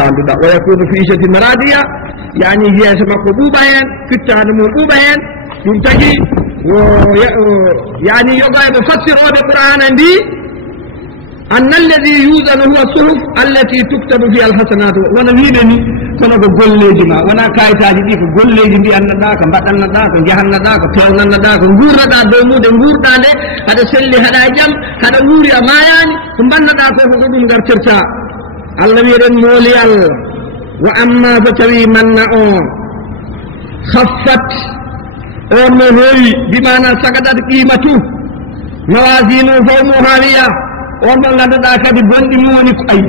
fanduɗa wa yakunu fi ishatin radiya yani yeeso makko ɓuuɓa hen fittade mum ɓuuɓa hen ɗum tagi yani yoga eɓe fassiroɓe qur'ana ndi anna alladi yusanu huwa suhuf allati tuktabu fi alhasanatu wona wiide ni kono ko golleji ma wona kayitaji ɗi ko golleji mbiyannoɗa ko mbaɗannoɗa ko jahannoɗa ko pewnannoɗa ko gurnoɗa dow mude gurɗa nde haɗa selli haɗa jaam haɗa wuuri a mayani ko mbannoɗa ko ko ɗum gartirta allah wiɗen mooli allah wa amma so tawi manna o khaffat on no heewi bimana sagadat qimatu mawasinu fawmu hawiya on ɗo ngannduɗa kadi bonɗi mum woni ko ayi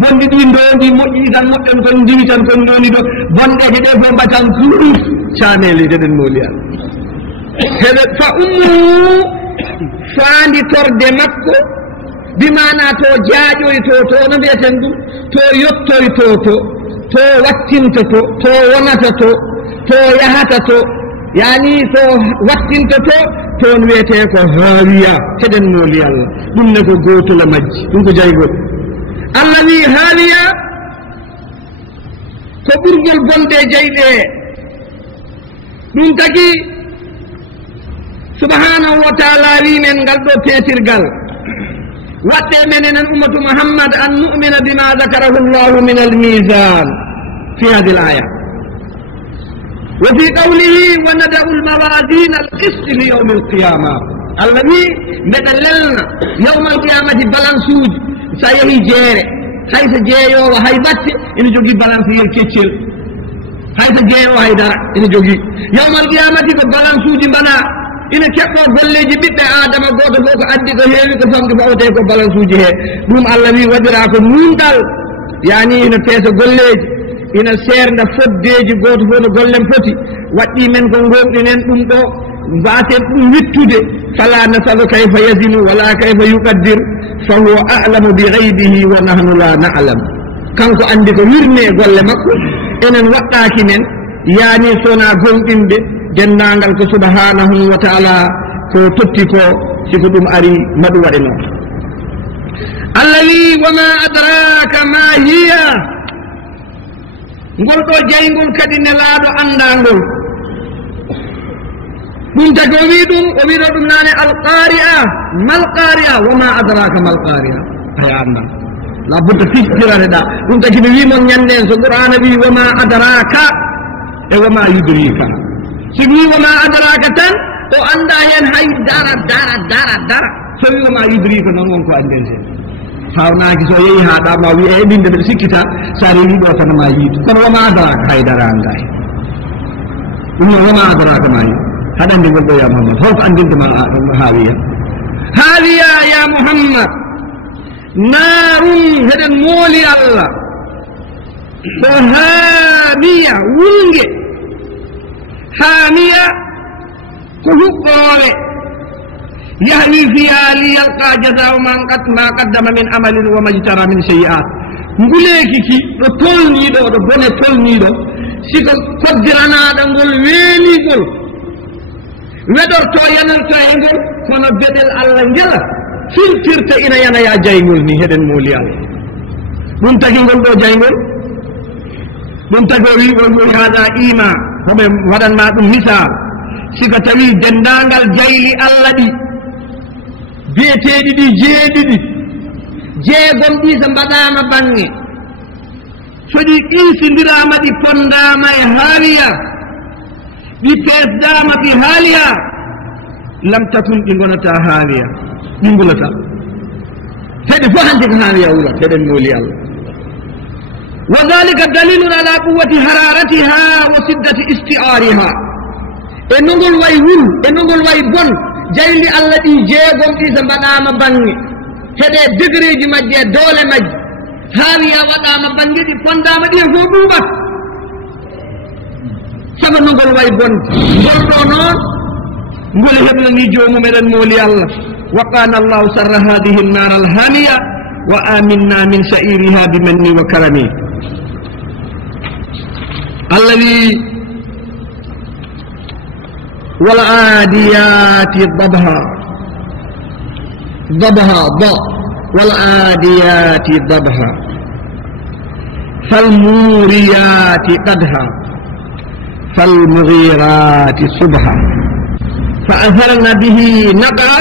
bonɗi ɗi ndondi moƴƴi tan moƴƴon kon ndiwi tan kon ndoni ɗo bonɗeje ɗe fof mbatan fuuf caneli deɗen mooli allah heɓe fa ummuhu faandi torde makko bimana to jaaƴoyto to no mbiyeten ɗum to yettoyto to wattinta to wonata to yahata to yani so wattinta toon wiyete ko haawiya heɗen mooli allah ɗum ne ko gootola majji ɗum ko jaygol allah wi haawiya ko ɓurgol bonde jeyɗe ɗum tagi subhanahu wa taala wi men ngal ɗo peetirgal watte men enen ummatu muhammad an nu'mina bima zakarahu llahu min almisan fi hadi l aya وفي قوله وندع الموازين القسط ليوم القيامة الذي ندللنا يوم القيامة بلانسوج سيهي جيري حيث جيو وهي بات إن جوجي بلانسي الكيتشل حيث جيو وهي دار إن جوجي يوم القيامة بلانسوج بنا إن كيكو بلجي بيت آدم غوتو فوق أدي كو هيوي كو فامك فاوتي كو بلانسوج هي دوم الذي ودراكو موندال يعني إن تيسو بلجي ina seernda foddeji gooto fof no gollen poti waɗɗi men ko gonɗinen ɗum ɗo mbaten ɗum wittude fala nasalu kayfa yazinu wala kayfa yuqaddir fa huwa a'lamu bi ghaybihi wa nahnu la na'lam kanko andi ko wirne golle makko enen waɗɗaki men yani sona gonɗinɓe dennangal ko subhanahu wa ta'ala ko totti ko siko ɗum ari maɗum waɗe noon allah wi wama adraka ma hiya ngol ɗo jeyngol kadi nelaaɗo anndangol ɗum tagi o wiɗo ɗum naane alqari'a malqari'a wama adraka malqari'a aya annda labudda fistiraneɗa ɗum tagi mi wimon ñanden so qur'ana wi wama adraka e wama yudrika somi wi wama adraka tan o annda hen hay dara so wi wama yudrika noon wonko anden hen fawnaaki so yehi haa ɗama wi e ɗinde mbeɗa sikkita sa rewi ɗo tan ma yiitu kono wama adaraka haydara anga he ɗum noon wama adaraka ma yiitu haɗa andi ngol ɗo ya muhammad holko andintama haawiya ya muhammad naarum heɗen mooli allah ko haamiya wulnge haamiya ko huɓɓoowe yahwi fiha liyalqa jazau ma qaddama min amalin wa majtara min seyi'at nguleeki ki ɗo tolniiɗo ɗo bone tolniiɗo siko koddiranaɗo ngol weenigol weɗorto yanirta e ngol kono beɗel allah ngela filtirta ina yanaya jaygol ni heɗen mooli allah ɗum tagi ngol ɗo jaygol ɗum tagi o wiɓol ɗum haɗa ima hoɓe waɗanma ɗum misal siko tawi dendangal jayli allah ɗi biyeteɗi ɗi jeeɗiɗi jeegom ɗi so mbaɗama bange so ɗi qinsidirama ɗi pondama e haaliya ɗi pesdama ɗi haaliya lam takun ɗi gonata haaliya ɗi ngulata heɗe fof hande ko haaliya wulat heɗen mooli allah wa dhalika dalilun ala quwwati hararatiha wa siddati isti'ariha e nogol way wul e nogol way bon jayli allah ɗi jeegom ɗi so mbaɗama bange heɗe degré ji majji e doole majji haawiya waɗama bange ɗi pondama ɗi e fof ɗuuɓat sago nogol way bonde ngol ɗo noon ngol heɓnani jomum eɗen mooli allah wa qana allahu sarra hadihi nnar alhamiya wa aminna min sa'iriha bimanni wa karami allah wi والعاديات ضبها والعاديات ضبها falmuriyati qadha falmughirati subha fa atharna bihi naqa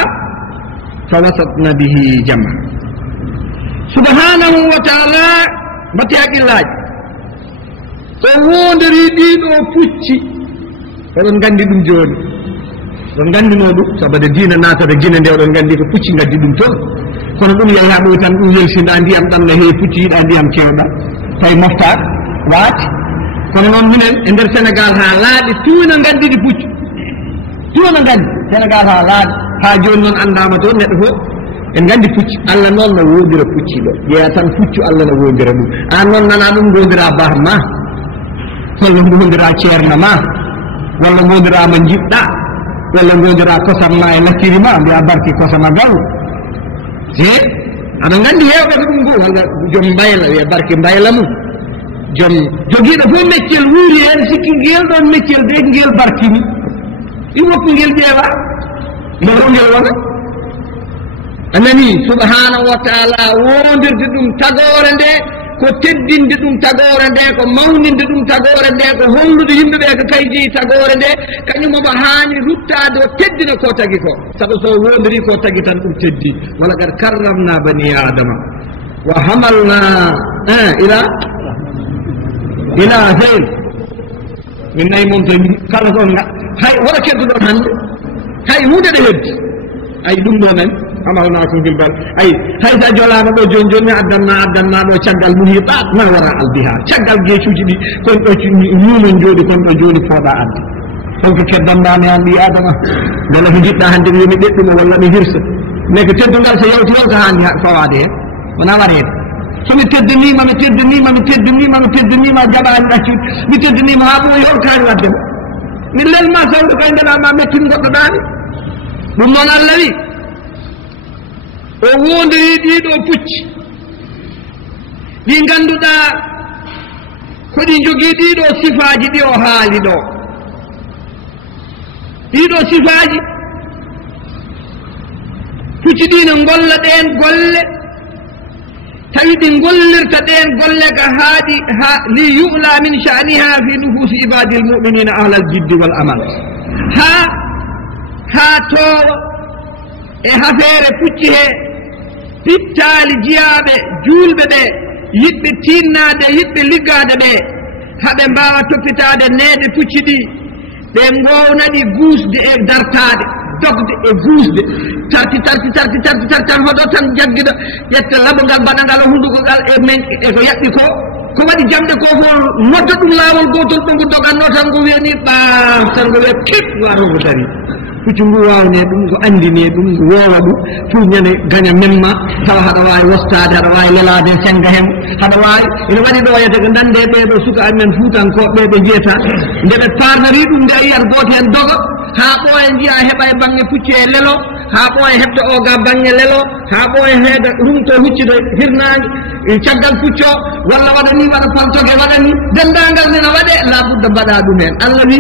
fa wasatna bihi jama. Subhanahu wa ta'ala bati haqillaji so wondiri ɗiɗo pucci oɗon gandi ɗum joni oɗon gandino ɗum sabade dina natata guine nde oɗon gandi ko pucci gaddi ɗum toon kono ɗum yaha ɗo tan ɗum welsinɗa ndiyam ɗam no heewi pucci yiɗa ndiyam kewɗa tawi moftat waati kono noon minen e nder Sénégal ha laaɗi tuuna gandidi puccu tuuna gandi Sénégal ha laaɗi ha joni noon andama toon neɗɗo fof en gandi pucci Allah noon no wodira pucci ɗo ƴeeya tan puccu Allah no wodira ɗum an noon nana ɗum gondira baaha ma walla gondira ceerno ma walla gondirama jiɗɗa walla gondira kosam ma e lakkiri ma mbiya barki kosama galu je aɗa gandi hewɓe ko ɗum go walla joom mbayla wiya barki mbayla mum joom joguiɗo fof meccel wuuri hen sikki ngel ɗon meccel de ngel barkini ɗi woppu ngel ƴeewa moro ngel wona anani subhanahu wa ta'ala wondirde ɗum tagore nde ko teddinde ɗum tagore nde ko mawninde ɗum tagore nde ko hollude yimɓeɓe ko kayji tagore nde kañum omo haani ruttade o teddina ko tagi ko sabu so wondiri ko tagi tan ɗum teddi wala kad karramna bani adama wa hamalna ila feyn min nayi moom tan kala toon hay wona kedduɗon hande hay hunde ɗe heddi ay ɗum ɗo men hamalnakum fil bar ay hay sa jolama ɗo joni joni addanna ɗo caggal muhiɓat ma wara albiha caggal geecuji ɗi kon ɗo ñumon jooɗi kon ɗo joni fooɗa adde holko keddanɗani an ɓi adama beele ko jiɗɗa hande mi yomi ɗeɗɗuma walla mi hirsa mais ko teddugal so yawti o ko hani fawade hen wona waɗede somi teddinima jaɓani ɗaccude mi teddinima ha ɓooyi hol kaani waddema mi lelma sawde kay ndenama mettin goɗɗo ɗani ɗum noon Allah wi o wondiri ɗiɗo pucci ɗi ganduɗa koɗi jogii ɗiɗo sifaji ɗi o haali ɗo ɗiɗo sifaji pucci ɗi no golla ɗen golle tawi ɗi gollirta ɗen golle ka haaɗi li yu'la min sha'niha fi nufusi ibadil mu'minina ahlal jiddi wal amal ha towa e hafeere pucci he pittaali jiyaaɓe juulɓe ɓe yiɗɓe tinnade yiɗɓe liggade ɓe haɓe mbawa toppitade neeɗe pucci ɗi ɓe gownaɗi guusde e dartade dogde e guusde tarti tan hoɗo tan jaggiɗo ƴetta laɓogal baɗagal hundugogal e men e ko yaɓɓi ko waɗi jamɗe ko fof nodda ɗum laawol gotol ɗo ngu doganno tan ngo wiyani ɓaam tan ngo wiya kip watongo dari puccu ngu wawne ɗum ko andine ɗum woowa ɗum pour ñande gaña memma tawa haɗa wawi wostade haɗa wawi lelade senga hen haɗa wawi ene waɗi ɗo yete ko dande ɓeɗo suka amen fuutankoɓe ɓe jiyata nde ɓe parnari ɗum nde a yiyat goto hen doga ha ɓooya jiya heɓa e bangge pucci e lelo ha ɓooya heɓta o ga bangge lelo ha ɓooya heeda rumto huccido hirnage caggal pucco walla waɗani waɗa partogue waɗani dendagal nena waɗe labudda mbaɗa ɗum hen Allah wi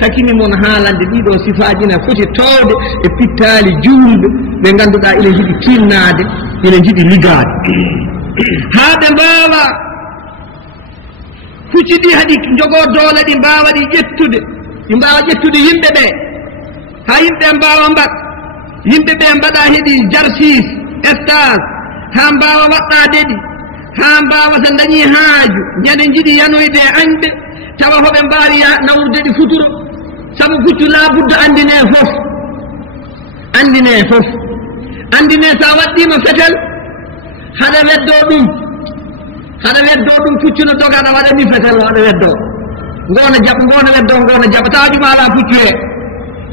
takini mon haalande ɗiɗo sifaji ne foti towde e pittali juulɓe ɓe ganduɗa ina jiiɗi tinnade ina jiiɗi ligade haa ɓe mbawa pucci ɗi haɗi jogo doole ɗi mbawa ɗi ƴettude ɗi mbawa ƴettude yimɓe ɓe ha yimɓe mbawa mbaɗ yimɓe ɓe mbaɗa heeɗi jarsis stage ha mbawa waɗɗade ɗi ha mbawa so dañi haaju ñande jiiɗi yanoyde e añɓe tawa hoɓe mbawi nawrude ɗi futuro sabu puccu labudde andine fof andine sa waɗɗima fetel haɗa weddo ɗum puccu no doga aɗa waɗani fetel o aɗa weddo ngona jaɓa tawa ƴuma ala puccu he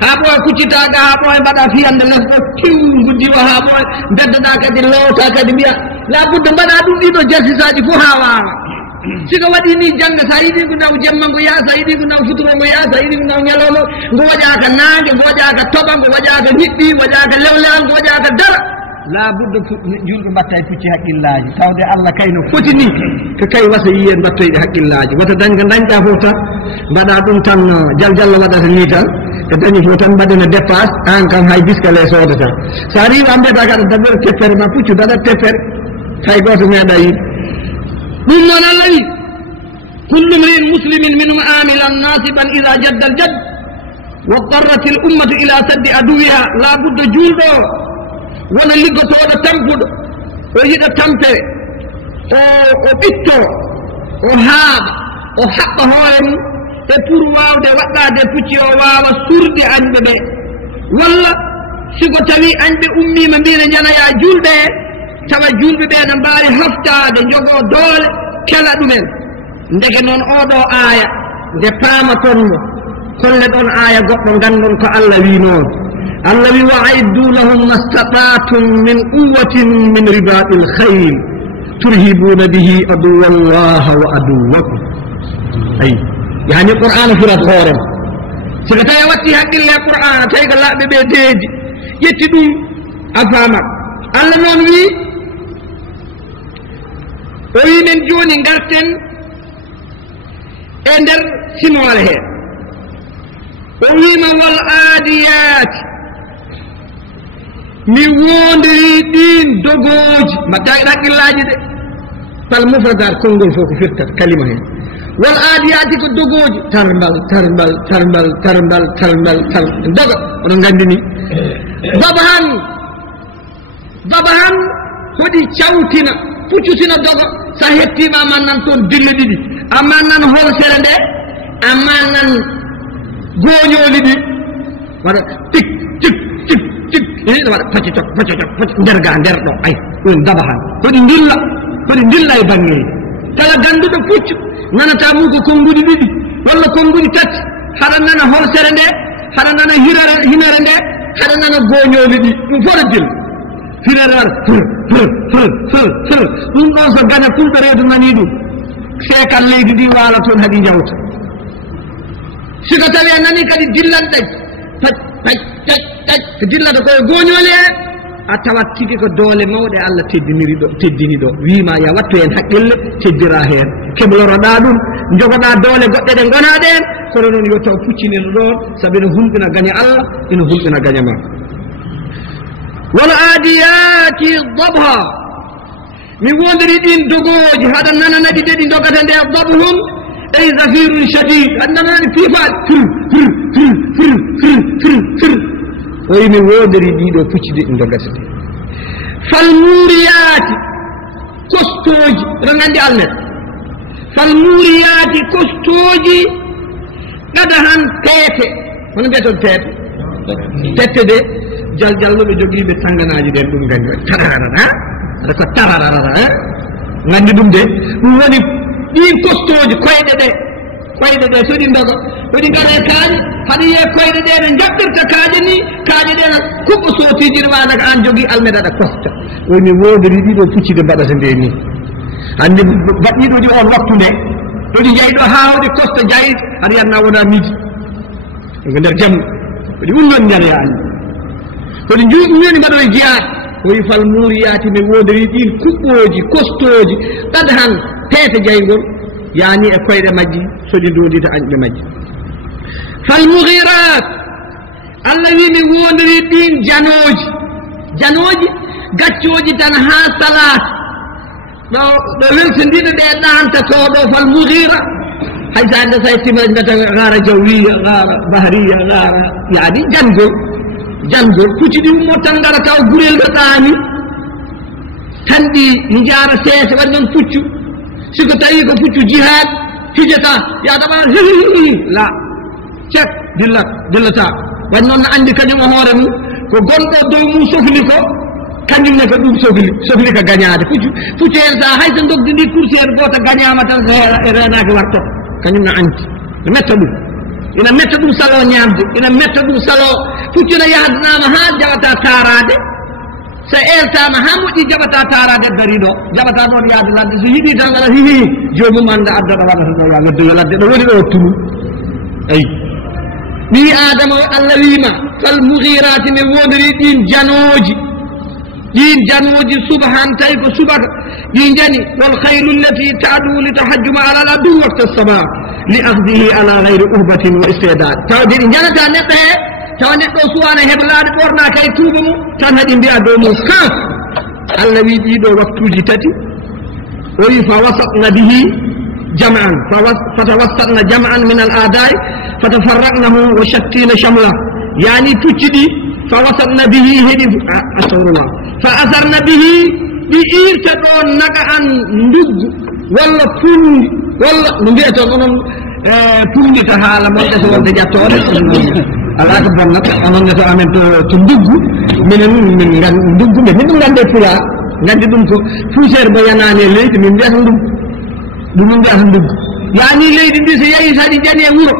ha ɓooya kuccitaga ha ɓooya mbaɗa fiyande lesɗo tiw guddi o ha ɓooya beddoɗa kadi lowta kadi mbiya labudde mbaɗa ɗum ɗiɗo jarsisaji fof ha wawa siko waɗi ni jangga sa yiɗi ko naw jemma ngo yaa sa yiɗi ko naw futuro ngo yaa sa yiɗi ko naw ñalowma ngo waƴaka nangue ngo waƴaka toɓa ngo waƴaka ñiɗɗi waƴaka lewlewal ngo waƴaka dara labudde julɓe mbatta e pucci haqqillaji tawde Allah kayno foti ni ko kay wasa yiyen mbattoyɗe haqqillaji wata dañga dañƴa fof tan mbaɗa ɗum tan jaljallo waɗata ni tan e dañi fof tan mbaɗena dépasse an kam hay biskale sodata sa riwa mbiyata kaɗa daɓere teppere ma puccu daɗat teppere hay goto meeɗa yiɗ ɗum noon Allah wi كل امرئ مسلم منهم عاملا ناصبا إذا جد الجد واضطرت الأمة إلى سد عدوها لا بد جولدو ولا لغتو ولا تنفد ويجد تمتر o ɓitto o haaɓa o haɓɓa hoore mum e pour wawde waɗɗade pucci o wawa surde añɓe ɓe walla siko tawi añɓe ummima mbina janaya julɓe tawa julɓe ɓe ne mbawi haftade jogo doole kela ɗumen ndege noon oɗo aaya nde paamatonmo kolle ɗon aaya goɗɗo gandon ko Allah wi noon Allah wi wa aiddu lahum mastata'tum min quwwatin min ribatil khayl ترهبون به عدو الله وعدوكم أي يعني القرآن فرات خورم سكتا يوتي حق الله القرآن تيغ الله ببيتيج يتدو أفاما الله نونوي وي من جوني نغرتن اندر سنواله وي من والآديات mi wondiri ɗin dogoji mbaɗɗa haqqillaji de fal mufradar konngol fof ko firtat kalima hen wal aadiyati ko dogoji tarmbal tarmbal tarmbal tarmbal tarmbal tar doga oɗon gandini babahan hoɗi cawtina puccutina doga sa hettima aman nan toon dille ɗiɗi aman nan holsere nde aman nan goñoli ɗi waɗa tik tik tik tik ina waɗa pacicok nder ga nder ɗo ay ɗum dabahan hoɗi dilla e bange kala ganduɗo puccu nanata mum ko konnguɗi ɗiɗi walla konnguɗi tati haɗa nana holsere nde haɗa nana hinere nde haɗa nana goñoli ɗi ɗum fof ɗo dilla hinere waɗa ɗum ɗon so gaña fulɓe reedu nani ɗum seekal leydi ndi waala toon haɗi jawta siko tawi a nani kadi dillan ɗaj ko dillata koye goñoli he a tawat tigi ko doole mawɗe Allah teddini ɗo wima ya wattu hen haqqille teddira hen kebloroɗa ɗum jogoɗa doole goɗɗe ɗe gonaɗe hen kono noon yo taw puccinino ɗon saabu ene hulɓina gaña Allah ene hulɓina gaña ma wal adiyati dabha mi wondiri ɗin dogoji haɗa nananaɗi de ɗi dogata nde dabhum ey zafirun shadid aɗa nanani fiifaɗi o yimi wodiri ɗiɗo puccide ɗi dogata de fal muriyati kostoji eɗon gandi alnet fal muriyati kostoji ɗaɗa han teete hono mbiyaton teete tette de jaljalluɓe jogiiɓe tanganaji ɗen ɗum gandi tararara aɗa ko tararara gandi ɗum de ɗum woni ɗin kostoji koyɗe ɗe soɗi doga hoɗi gaɗe kaaƴe haɗa yiye koyɗe ɗe ɗe jaɓɓirta kaaƴe ni kaaƴe ɗe no kuɓɓo sootiji ɗe waɗa ko an jogii almeɗa aɗa kosta woni wodori ɗiɗo puccide mbaɗata nde ni hande baɗɗiɗoɗi on waktu nde ɗoɗi jayɗo hawde kosta jayi haɗa yanna wona midi ko nder jamma hoɗi unnon ñane ya andi hoɗi juuɗumini mbaɗoye jiyaat o wi fal muuriyati mi wodori ɗin kuɓɓoji kostoji ɗaɗa han teete jaygol yani e koyɗe majji soɗi ndodita añɓe majji fal mugirat Allah wi mi wondiri ɗin janoji gaccoji tan ha salat ɗo weltodiɗo ɗe ɗanta to ɗo fal mugira hay sa ande say tima mbeta gara jawiya gara bahriya gara yaani jangol pucci ɗi ummo tan gara taw gurel ɗo ɗaani tan ɗi jara seese waɗi noon puccu siko tawi ko puccu jihad hijata yaɗaɓa la cek dillata waɗi noon no andi kañum o hoore mum ko gonɗo dow mum sohli ko kañum ne ko ɗum sohli ko gañade puccu hen sa hay so dogdi ndi coursiére goto gañama tan so e renaki warto kañum no andi no metta ɗum ina metta ɗum salo ñamde ina metta ɗum salo puccu no yahdanama ha jaɓata tarade so eltama ha moƴƴi jaɓata tarade dariɗo jaɓata noon yaade ladde so yiiɗi tan ala hihi jomum anda addaɗo waɗata ɗo ya ladde yo ladde ɗo woni ɗo tumu ayi ɓi adama o Allah wima fal mughirati mi wondiri ɗin janoji subhan tawi ko subaka ɗi jani wal khayru allati ta'du li tahajjuma ala al adu waqta as-sabah li akhdihi ala ghayri uhbatin wa istidad tawde ɗi janata neɗɗo he tawa neɗɗo suwana heblade ɓorna kay tuuba mum tan haɗi mbiya dow mum ha Allah wi ɗiɗo waktuji tati o wi fa wasatna bihi جمعا فتوسطنا جمعا من الآداء فتفرقنه وشتينا شمله يعني تجدي فوسطنا به هدي أستغفر الله فأثرنا به بإيرتدون نقعا ندق ولا فند ولا نبيتون pundi ta haala modde to wonde jattore ala ko bonna onon to amen to nduggu minen min ngan nduggu be min ngande pula ngandi dum ko fougère ba yanane leydi min biata dum biata nduggu yani leydi ndi so yeyi sadi jani e wuro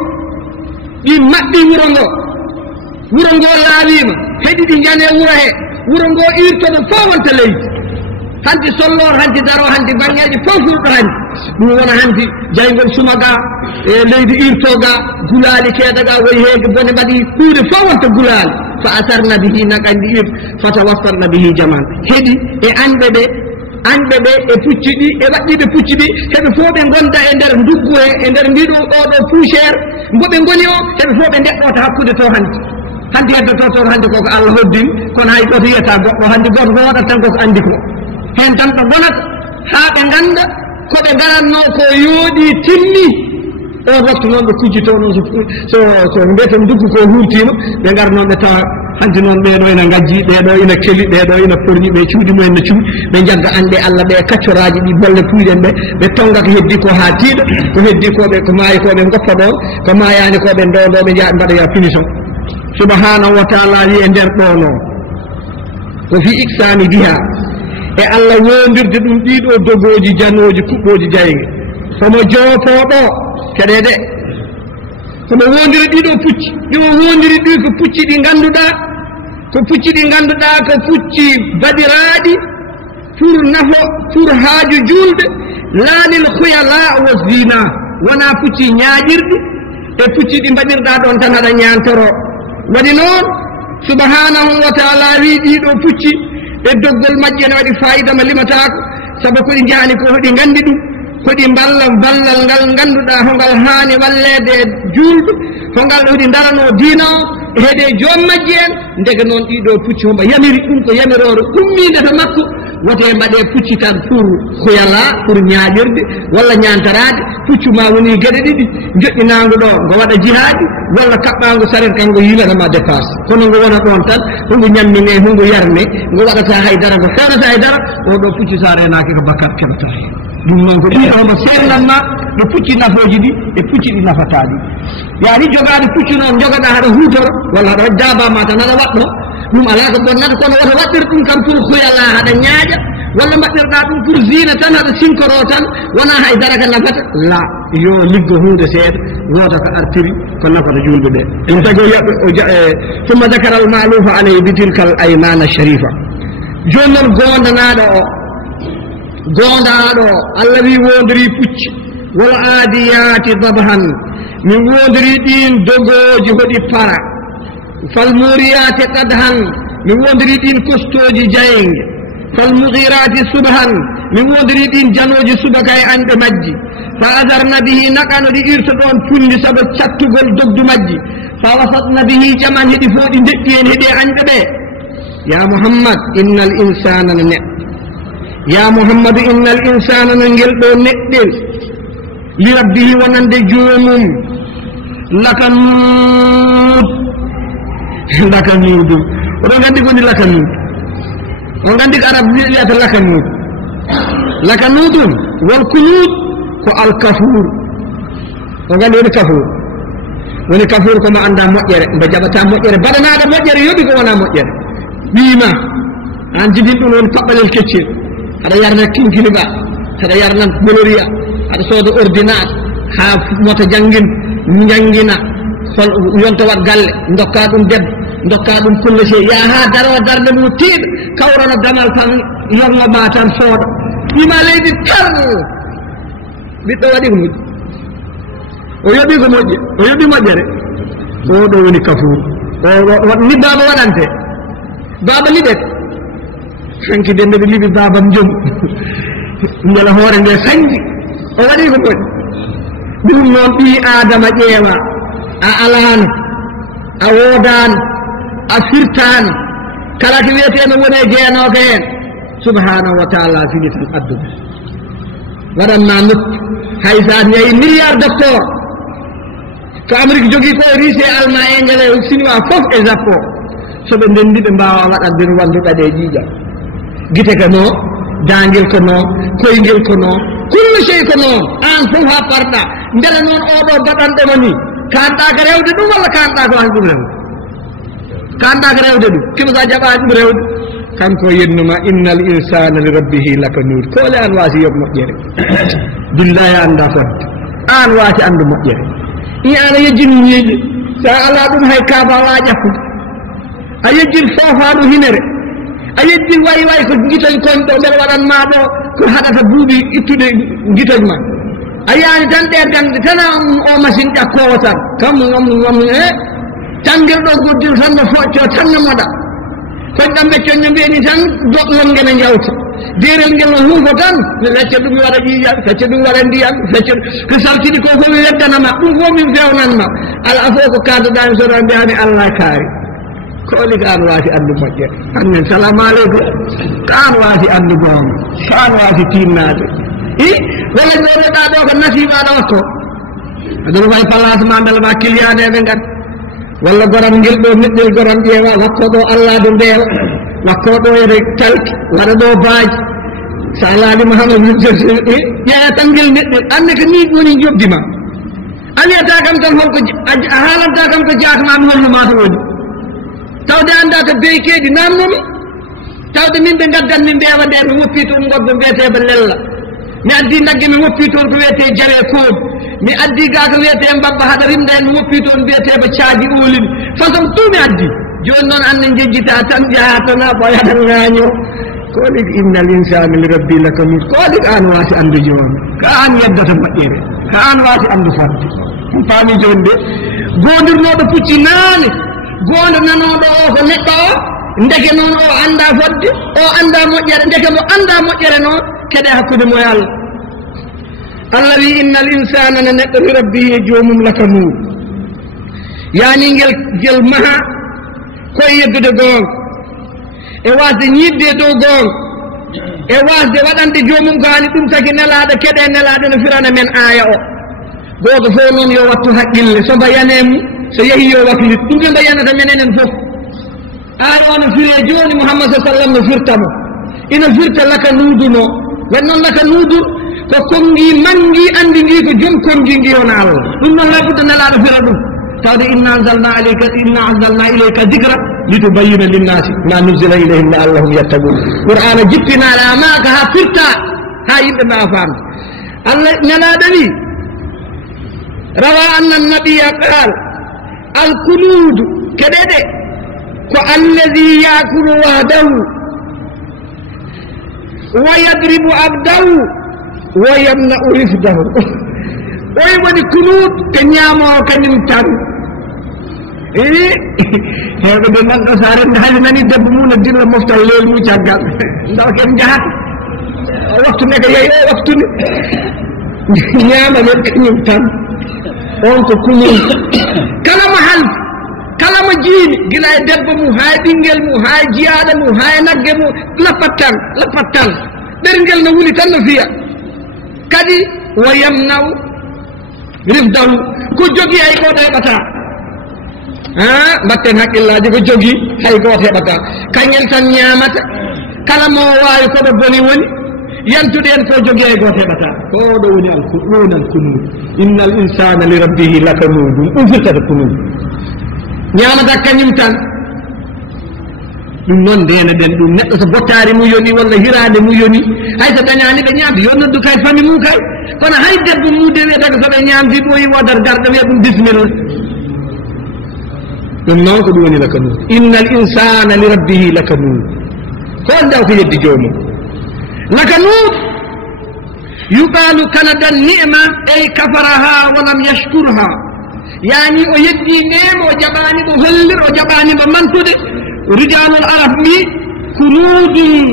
di mabbi wuro ngo laawima hedi di jani e wuro ngo irtodo fo wonta leydi hanti sollor hanti daro hanti bangeji fof furɗo hanti ɗum wona hanti jaygol sumaga e leydi irtoga gulali keeɗaga woyi heege bone mbaɗi ɗuuɗe fof wonta gulali fa asarna bihi nagandi ir fatawassarna bihi jaman heɗi e anɓe ɓe e pucci ɗi e waɗɗiɓe pucci ɗi heɓe fof ɓe gonda e nder nduggu e nder mbiɗo oɗo poussiére mboɓe goni o heɓe fof ɓe ndeɗɗota hakkude to hanti heddoto toon hanti koko Allah hoddin kono hay goto yiyata goɗɗo hanti goto fof waɗat tan koko andi ko hen tan ɗo gonata haa ɓe ngannda ko ɓe ngaratno ko yooɗi timmi on waktu noon ɓe kujjito noon so mbiyeten nduggu ko hultima ɓe ngara noon ɓe tawa hanti noon ɓeɗo ina gajji ɓeɗo ina keli ɓeɗo ina porñi ɓe cuuɗi mumen no cuuɗi ɓe jagga ande Allah ɓe kaccoraji ɗi bolle puyɗen ɓe tonga ko heddi ko ha tiiɗa ko heddi koɓe ko maayi koɓe goppa ɗon ko maayani koɓe ndondo ɓe jaa mbaɗoya punition subhanahu wa taala wi e nder ɗo noon ko fi iksami biha e Allah wondirde ɗum ɗiɗo dogoji janoji kuɓɓoji jayge somo jootoɗo keɗede somo wondiri ɗiɗo pucci ɗimo wondiri ɗi ko pucci ɗi ganduɗa ko pucci badiraɗi pour nafo pour haaju julde laanil khuyala wa zina wona pucci ñaaƴirɗi e pucci ɗi mbaɗirɗa ɗon tan aɗa ñantoro waɗi noon subhanahu wa taala wi ɗiɗo pucci e doggol majje ne waɗi fayida ma limatako sabu koɗi jahani ko hoɗi gandi ɗum koɗi ballal ngal ganduɗa hongal haani wallede julɓe hongal hoɗi darano diina o e heede joom majji en ndega noon ɗiɗo pucci homba yamiri ɗum ko yamirore ummide to makko wote mbaɗe pucci tan pour khuyala pour ñaaƴirde walla ñantarade puccu ma woni gueɗe ɗiɗi joƴƴinago ɗo ngo waɗa jihaadi walla kaɓɓago saret kanko yilanama dépasse kono ngo wona ɗon tan hongo ñammine hongo yarne ngo waɗata haydara ngo fewnata haydara oɗo pucci sa renaki ko bakkat keɓata ɗum noon ko ɗiɗoma serlanma ɗo pucci nafoji ɗi e pucci ɗi nafataɗi yaani jogade pucci noon jogoɗa haɗa hutoro walla haɗa jabama tan aɗa waɗɗo ɗum ala ko bonnata kono woto waɗɗir ɗum kam pour khuyala haɗa ñaaƴa walla mbaɗɗirɗa ɗum pour zina tan haɗa sinkoro tan wona haydara ka nafata la yo liggo hunde seeɗa woota ko artiri ko nafata julɓe ɓe ɗum tagi o yaɓɓe thumma dakara al malufa alayhi bi tilka al aymana sharifa joni noon gondaɗo Allah wi wondiri pucci wala adiyati dabhan min wondiri ɗin dogoji hoɗi para falmuriyati qadhan min wondiri ɗin kostoji jayenge falmughirati subhan min wondiri ɗin janoji subaka e anɓe majji fa azarna bihi naqano ɗi irta ɗon pundi saabu cattugol dogdu majji fa wasatna bihi jaman heɗi fo ɗi deƴƴi en heeɗe anɓe ɓe ya muhammad innal insana ya muhammadu innal insana no ngel ɗo neɗɗel li rabbihi wonande joomum lakanuudum oɗon gandi ko ndi lakanuud on gandi ko arab wiyata lakanuudum wal kunuud ko alkafur on gandi woni kafur komo anda moƴƴere mbo jaɓata moƴƴere baɗanaɗo moƴƴere yoɓi ko wona moƴƴere ɓiima an jibin ɗum woni paɓɓalel keccel aɗa yarna kinkiliba aɗa yarna ɓoloria aɗa sooda ordinate ha moto jangina hol yonta wat galle dokka ɗum debbo dokka ɗum pullese ya ha daro darde mum tiiɗa kawrano damal tan yorno ma tan sooda ɗima leydi tar ɓiɗɗo waɗi ko moƴƴi o yoɓi ko moƴƴi o yoɓi moƴƴere oɗo woni kafur ni baba waɗante baba liɓet hanki de mbeɗa liɓi babam joom ndela hoore nde sañji o waɗi ko moƴƴi ɗum noon ɓi adama ƴeewa a alano a woodano a firtano kala ko wiyeteno woni e jeenoka hen subhanahu wa taala fini tan addude waɗanma nokku hay sa ñayi milliard docteur ko Amérique jogii ko Russie Allemagne England Chinois fof e Japon soɓe ndenndi ɓe mbaawa waɗande wannduɗa ɗe ƴiiƴa gite ko noon daangel ko noon koyngel ko noon kullu sey ko noon aan fof haa parɗa mbele noon oɗo baɗanɗoma ni kaanɗa ko rewde ɗum walla kaanɗa ko an ɗum rewde kaanɗa ko rewde ɗum kimo sa jaɓaani ɗum rewde kanko yennuma innal insana li rabbihi lakanut koole an waasi yoɓ moƴƴere billahi annda fodde an waasi anndu moƴƴere i an a yejjini ñiiƴe sa ala ɗum hay kaaba wa ƴakkude a yejjin foofaɗo hinere a yejjin way ko gitoñ kon ɗo mbele waɗanma ɗo ko haɗata buuɓi ittude gitoñ ma a yaani tan ɗe gande tana o machine ƴakkowo tan kam tangel ɗo goddil tan no focco tan no moɗa koñ ɗam ɓe coñno mbiyeni tan doɗlon ngene jawta derel ngel no huufo tan fecce ɗum waɗa ƴiiƴam fecce ɗum waɗa ndiyam fecce ko saltini ko fof mi weddanama ɗum fof min fewnanma ala fof ko kaldoɗami soɗa mbiyani allah kaari kooli ko an waasi anndu moƴƴere annen salamu aleykum ko an waasi anndu goonga ko an waasi tinnade walla jooɗoɗa ɗo ko nasibaɗo wakko aɗono way place ma mbele ma kiliyaneɓe ngat walla goram ngel ɗo neɗɗel goram ƴeewa wakko ɗo allah do mbeewa wakko ɗo ene talki waɗa ɗo baaji so alaali Mouhamadou ƴeeya tan ngel neɗɗel anne ko ni woni jobdi ma a wiyata kam tan holko a haalanta kam ko jaatama mi holluma to woni tawde annda ko beykeeɗi namnomi tawde min ɓe gaddan mi mbeewa nde mi woppi toon goɗɗo mbiyeteɓe lella mi addi nagge mi woppi toon ko wiyete jawe koobi mi addi ga ko wiyete mbabba haɗa rimda en mi woppi toon mbiyeteɓe caaji oolini façon tout mi addi joni noon anne jejjita tan jaha tona ɓoyata ŋaaño koɗi innal insana li rabbi lakanut koɗi ko an waasi anndu joni ko an yeddata moƴƴere ko an waasi anndu fodde ɗum paami joni de gondirnoɗo pucci naane goonde nanoɗo o ko neɗɗo o ndeke noon o annda fodde o annda moƴƴere ndeke mo annda moƴƴere noon keɗe hakkude mo e Allah Allah wi innal insana ne neɗɗo li rabbihi joomum lakanut yaani ngel maha koye yeddude goonga e wasde ñiidde dow goonga e wasde waɗande joomum ko hani ɗum tagi nelaɗo keɗe nelaɗo no firana men aaya o gooto fof noon yo wattu haqqille so mbayanemu so yehi yo waklit ɗum ɓe mbayanata men enen fof aaya o no fire joni Muhammad sa sallam no firtamo ina firta lakanuuduno wen noon lakanuudu ko kongi mangi andi ngi ko jom kongi ngi wona Allah ɗum noon labudde nelaɗo fira ɗum tawde inna anzalna ilayka dicra litubayyina linnasi ma nuzila ilayhim laallahum yattagun qur'ana jippinaɗa maka ha firta ha yimɓe mbawa famde Allah nelaɗo wi rawa anna nabiya qal alkunuudu keɗeɗe ko alladi yakulu wahdahu wa yadribu abdahu wa yamna'u rifdahu oyi woni kunuut ko ñaamowo kañum tan hewɓe ɓe nanɗo sa rende hayde nani debbo mum no dilla moftal leel mum caggal ndaw ken jahata waktu nde ko yeyi o waktude ñaama men kañum tan on ko kunuut kala mo halti kala mo jiini gila e debbo mum ha e ɓinguel mum ha e jiyaɗo mum ha e nagge mum lappat tan ɓerngel no wuli tan no fiya kadi wa yamnaw rifdahu ko jogii hay gooto heɓata mbatten haqqillaji ko jogii hay gooto heɓata kañel tan ñaamata kala mo waawi koɓe boni woni yantude en ko jogii hay gooto heɓata ko ɗo woni ɗon alkunuud innal insana li rabbihi lakanuudum ɗum firtata kunuud ñaamata kañum tan ɗum noon ndena ɗen ɗum neɗɗo so bottaari mum yoni walla hiraade mum yoni hay so dañaani ɓe ñaamde yo noddu kay fami mum kay kono hay debbo muude wiyata ko so ɓe ñaamdi ɓooyi wodar garɗo wiya ɗum bisimilla ɗum noon ko ɗum woni lakanuud innal insana li rabbihi lakanuud ko ndaw ko yeddi joomum lakanuud yuqalu kanadan ni'ma ey kafaraha walam yashkurha yaani o yeddii neema o jaɓaani ɗo hollir o jaɓaani ɗo mantude rijalul arab mi kunudun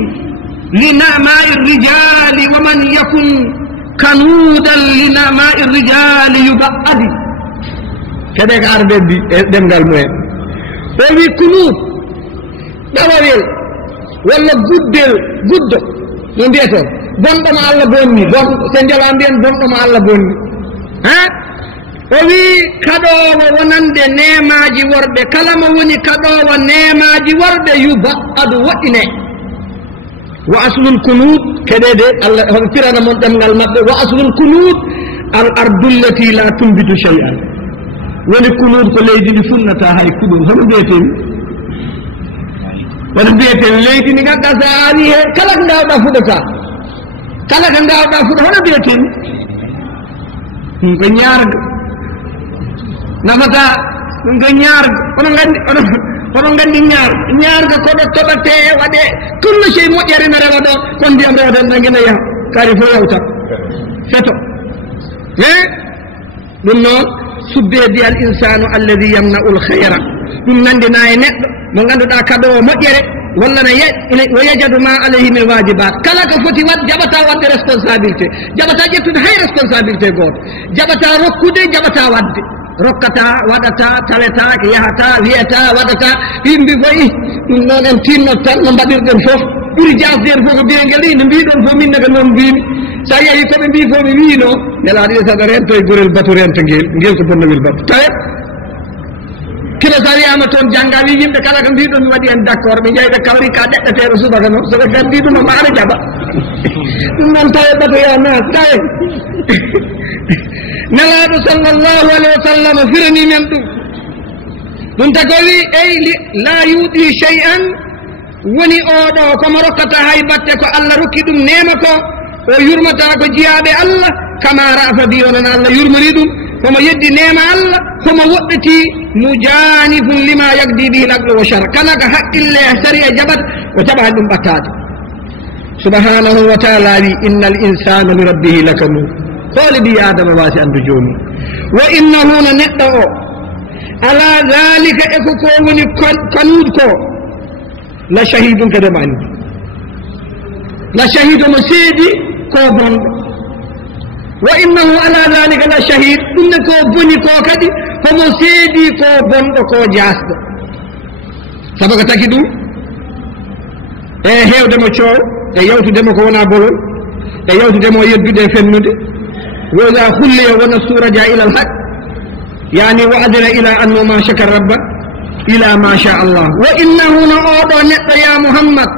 li namai rijali wa man yakun kanudan li namai rijali yubaadi kede ko arde e ɗemgal mumen o wi kunud ɗawawel walla guddo no mbiyeton bonɗoma Allah bonni sen jala mbiyen bonɗoma Allah bonni ha o wi kaɗowo wonande nemaji worɓe kala mo woni kaɗowo nemaji worɓe yubaadu woɗɗine wa aslul kunud keɗede Allah hon firana mon ɗemngal maɓɓe wa aslul kunud al ardullati la tumbitu shay'an woni kunud ko leydi ndi funnata hay kuɗum hono mbiyeten wono mbiyeten leydi ndi ganduɗa sa ari he kala ko gawɗa fuɗata kala ko gawɗa fuɗa hono mbiyeten ɗum ko ñaarga nafata ɗum ko ñaarga onon gandi ñaarga koɗo toɓate waɗe kullu sey moƴƴere ne rewa ɗo kon ndiyam rewden ɗo guena yaha kari fo yawta feto ɗum noon subbedi al insanu alladi yamna'u l hayra ɗum nandina e neɗɗo mo ganduɗa kaɗowo moƴƴere walla wo yajadu ma alayhi min wajibat kala ko foti wat jaɓata wadde responsabilité jaɓata ƴettude hay responsabilité goto jaɓata rokkude jaɓata wadde rokkata waɗata taleta ko yahata wiyata waɗata yimɓe foyi ɗum noon en tinnot tan no mbaɗirɗen fof ɓuuri jasden fof ko biyengel ino mbiɗon fof min naga noon mbimi sa yeehi koɓe mbi fof ɓe wiino nelaɗo saɗa rento e gurel batu rento ngel ko bonnowel batu tawe kino sa wiyama toon jangga wi yimɓe kala ko mbiɗon mi waɗi hen d' accord ɓe jeyɓe kawri ka ɗeɗɗateɗo subaka noon soko gandi ɗum ma aɗa jaɓa ɗum noon tawe batu ya nas tawe nelaɗo sallllahu alayhi wa sallam firani men ɗum tako wi la yuɗi shay'an woni oɗo komo rokkata hay batte ko Allah rokki ɗum nema ko o yurmata ko jiyaɓe Allah kama rafa bi onon Allah yurmori ɗum komo yeddi nema Allah komo woɗɗiti mujanifun lima yagdi bihi l aqlu wa shar kala ko haqqille sariya jaɓat o jaɓa ɗum ɓattade subhanahu wa taala wi inna al insana li rabbihi lakanur hoole ɓi adama wasi andu joni wa innahu no neɗɗo o ala dhalika e ko woni kanuud ko la shahidum kadema andi la shahidu mo seedi ko bonɗo wa innahu ala dhalika la shahid ɗum ne ko boni ko kadi homo seedi ko bonɗo ko jasɗo sabu ko taki ɗum e hewdemo coow e yawtudemo ko wona bolol e yawtudemo yeddude e fennude وإذا خلي ونفسه رجع إلى الحق يعني وعدنا إلى أنه ما شكر ربه إلى ما شاء الله وإنه نعوض نقى يا محمد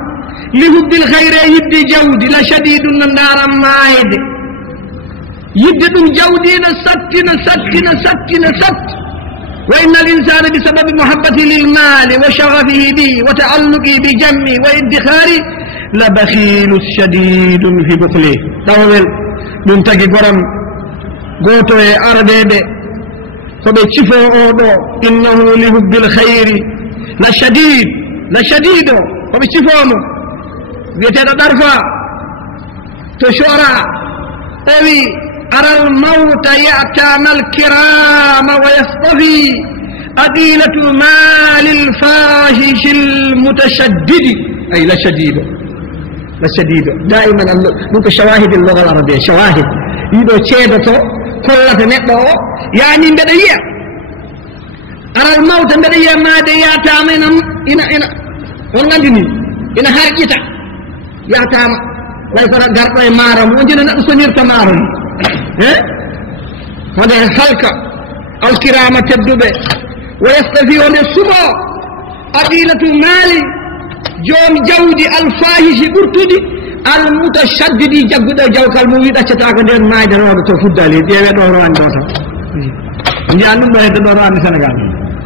لهب الخير يدي جود لشديد النار مايد يدي جودي نسكن وإن الإنسان بسبب محبته للمال وشغفه به وتعلقه بجمه وادخاره لبخيل شديد في بخله داول منتقي قرم goto e ardeɓe koɓe cifo oɗo innahu li hubbil hayri la shadid o koɓe cifomo wiyeteɗo ɗarfa to shora o wi ara al mawta yatama al kirama wa yastafi adilatu mali l fahishi l mutashaddidi ay la shadid daiman ɗum ko shawahid l lugha al arabia shawahid yiɗo ceedoto kollata neɗɗo o yani mbeɗa yiya aral mawta mbeɗa yiya made yatama ina on gandini ina harƴita yatama way kono garɗo e maaro mo jina neɗɗo soñirta maaro ni wonde halka alkirama tedduɓe wa yastafi wonde sumo adilatu maali joom jawdi alfahishi ɓurtuɗi almutashaddidi jagguɗo jawkal mum wi ɗaccata ko nden mayde rewɓe to fuddali ƴeewe ɗo rowande ɗo tan jiyan ɗum ɗo hedde ɗo rowande sénégal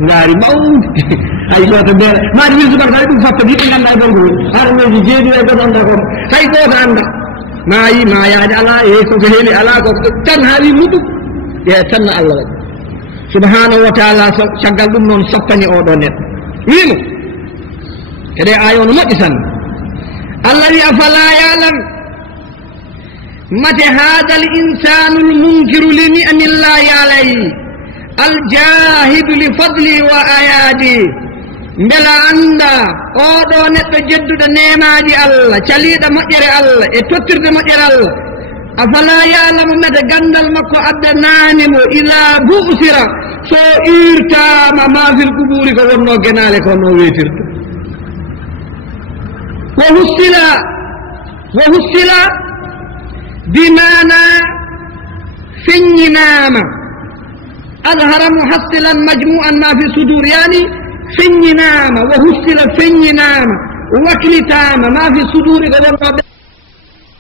ngaari mawde hay goto mbiyere maɗi wir subaka tawi ɗum fatta yiɓe ganda e gongo armeji jeeɗi e goto anda kon hay goto anda maayi mayaade ala e koko heeli ala ko tan haali muɗum e tanna Allah waɗi subhanahu wa taala caggal ɗum noon soppani oɗo neɗɗo wimo kede ayo no moƴƴi tan الذي أفلا يعلم متى هذا الإنسان المنكر لنعم الله عليه الجاهد لفضلي وآياتي بلا أن أودو نتجدد نعمة الله تليد مجرى الله اتوترد مجرى الله أفلا يعلم متى غندل مكو أدنانم إلى بؤسر سو إرتام ما في القبور كونو جنالك ونو ويترد وهسلا بمعنى فننام أظهر محصلا مجموعا ما في صدور يعني فننام وهسل فننام وكلتام ما في صدور غير